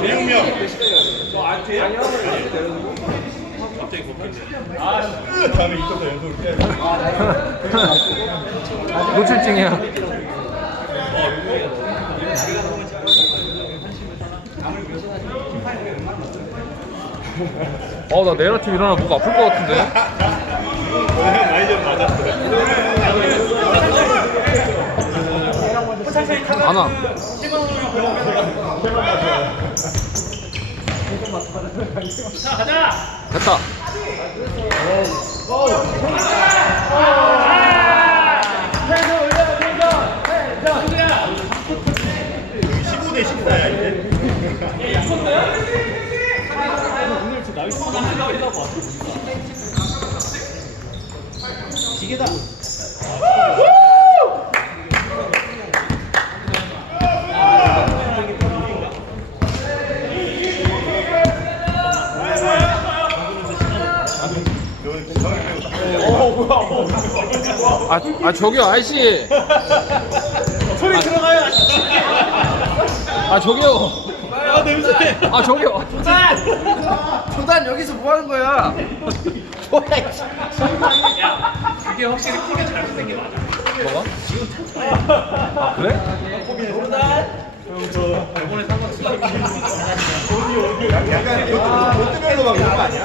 대육명. 다음에 이것도 연속으로 빼야 돼. 노출증이야. 어, 나 내일 아침 일어나 목 아플 것 같은데? 오늘 많이 좀 맞았어 요. 안 와. 됐다. 15대 14야 이제. 아, 아 저기요, 아이씨. 소리 들어가요. 아, 저기요. 아 냄새. 아, 저기요. 조단 여기서 뭐 하는 거야? 뭐가? 아, 그래? 약간 롯데- 롯데별로 막 그런 거 아니야?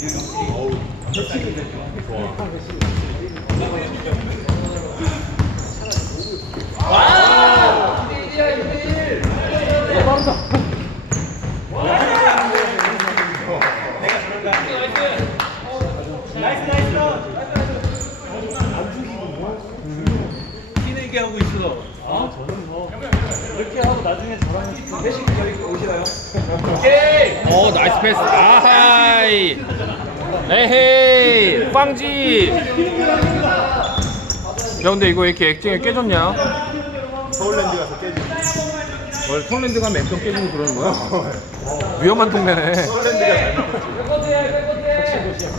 그냥 역시 어우 역시 좋아. 나이스 패스. 아하이. 에헤이. 빵지. 야, 근데 이거 왜 이렇게 액정이 깨졌냐? 서울랜드 가서 깨지. 원래 톨랜드 가면 액정 깨지고 그러는 거야? 위험한 동네네. 서울랜드가 잘못했지.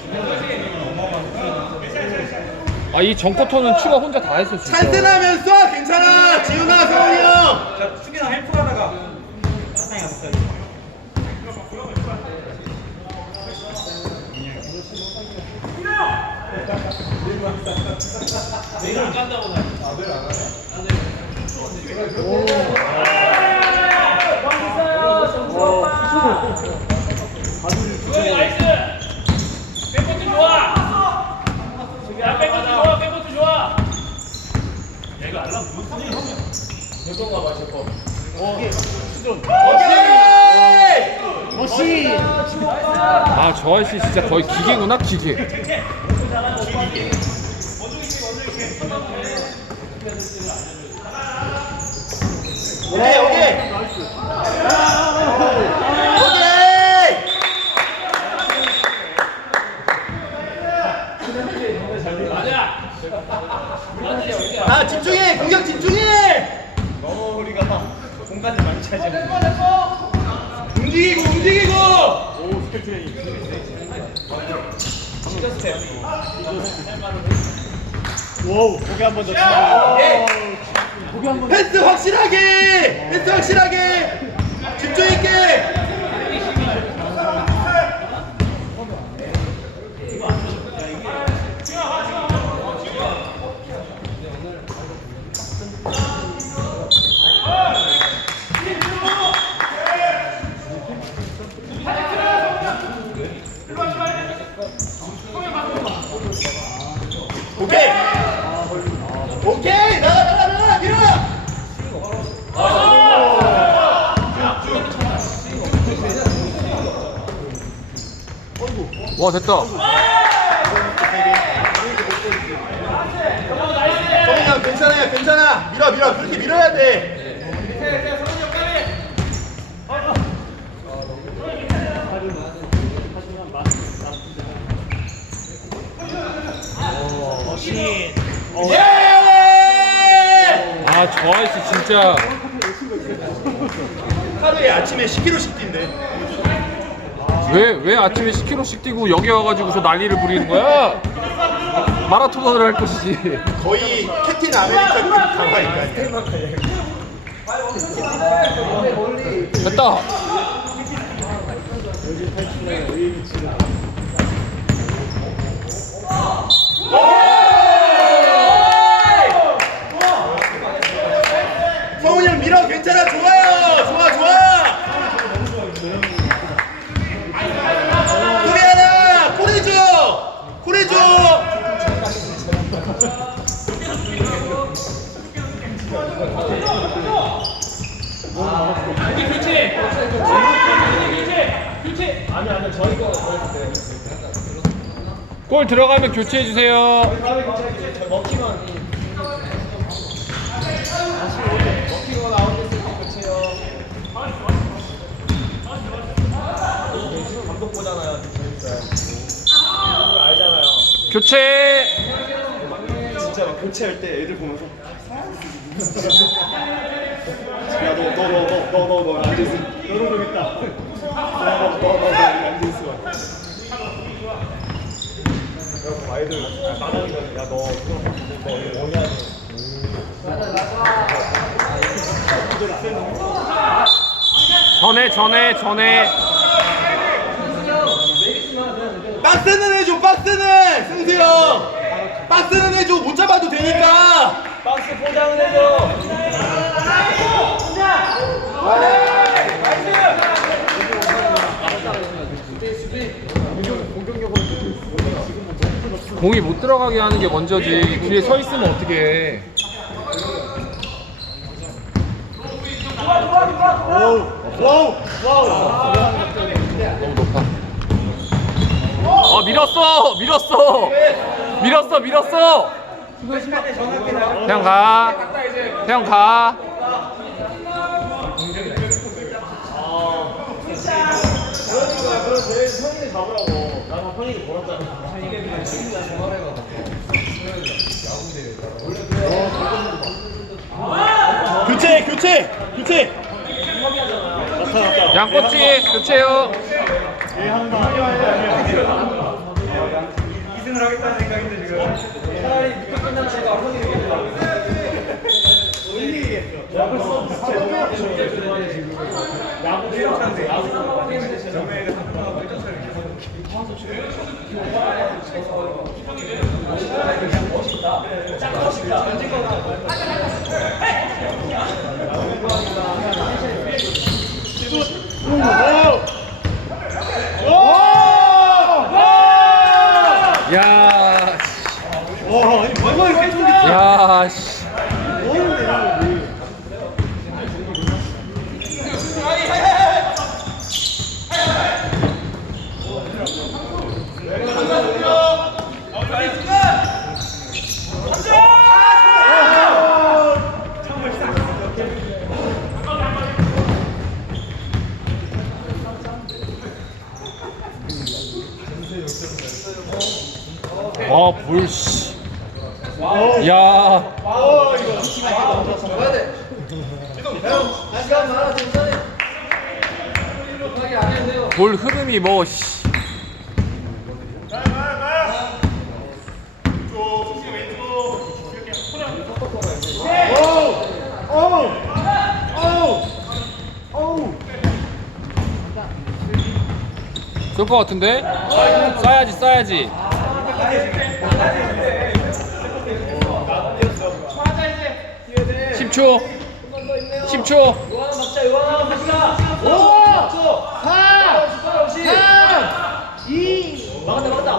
아, 이 정커터는 추가 혼자 다 했어, 진짜. 쏴 괜찮아. 지훈아, 성훈 오케이. 아, 저 아저씨 진짜 거의 기계구나, 기계. 오케이, 오케이. 오케이. 아 집중해 공격 집중해 너무 우리가 공간을 많이 차지하고 움직이고 움직이고 오 스킬 트레이닝 와우 고개 한번 더 치고. 패스 확실하게! 패스 확실하게! 집중 있게 와 됐다. 성훈이 형 괜찮아요 괜찮아 밀어 밀어 그렇게 밀어야 돼 예! 아 저 아저씨 진짜 하루에 아침에 10km씩 뛴대 왜 왜 아침에 10km씩 뛰고 여기 와가지고서 난리를 부리는 거야? 마라톤을 할 것이지. 거의 캡틴 아메리카급 강화니까요 됐다. 성훈이 형 밀어 괜찮아 좋아요 좋아 좋아 골 들어가면 교체해 주세요. 교체. 진짜 막 교체할 때 애들 보면서 야너너너너너너너 앉아있어 너로 정했다 너너너너 앉아있어 아이들 나가니까 야너 너 이거 뭐냐 전에 전에 전에. 박스는 해줘 박스는! 승수 형! 박스는 해줘 못 잡아도 되니까 박스 포장은 해줘 공이 못 들어가게 하는 게 먼저지. 뒤에 서 있으면 어떻게 해? 너무 높아. 아 밀었어, 밀었어, 밀었어, 밀었어. 태양 가, 태양 가. 교체 교체 교체 양꼬치 교체요. 야, 야, 씨. 아, 볼 씨. 야, 볼 흐름이 뭐 씨. 쏠것 같은데? 쏴야지, 쏴야지. 10초. 10초. 요한 박자, 요한 박자. 5, 4, 3, 2. 막았다, 막았다.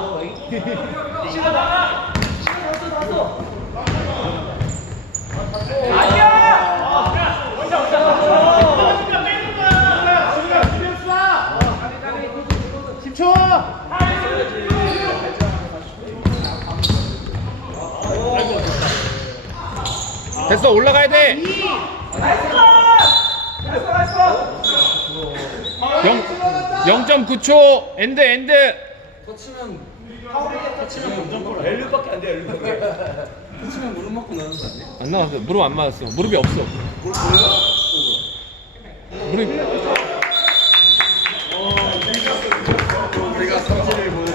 시간 나가. 시간 나왔어, 나왔어. 됐어, 올라가야 돼. 0 0.9초 엔드 엔드. 터치면 엘류밖에 안 돼, 엘류밖에. 터치면 무릎 맞고 나는 거 아니야? 안 나왔어. 무릎 안 맞았어. 무릎이 없어. 무릎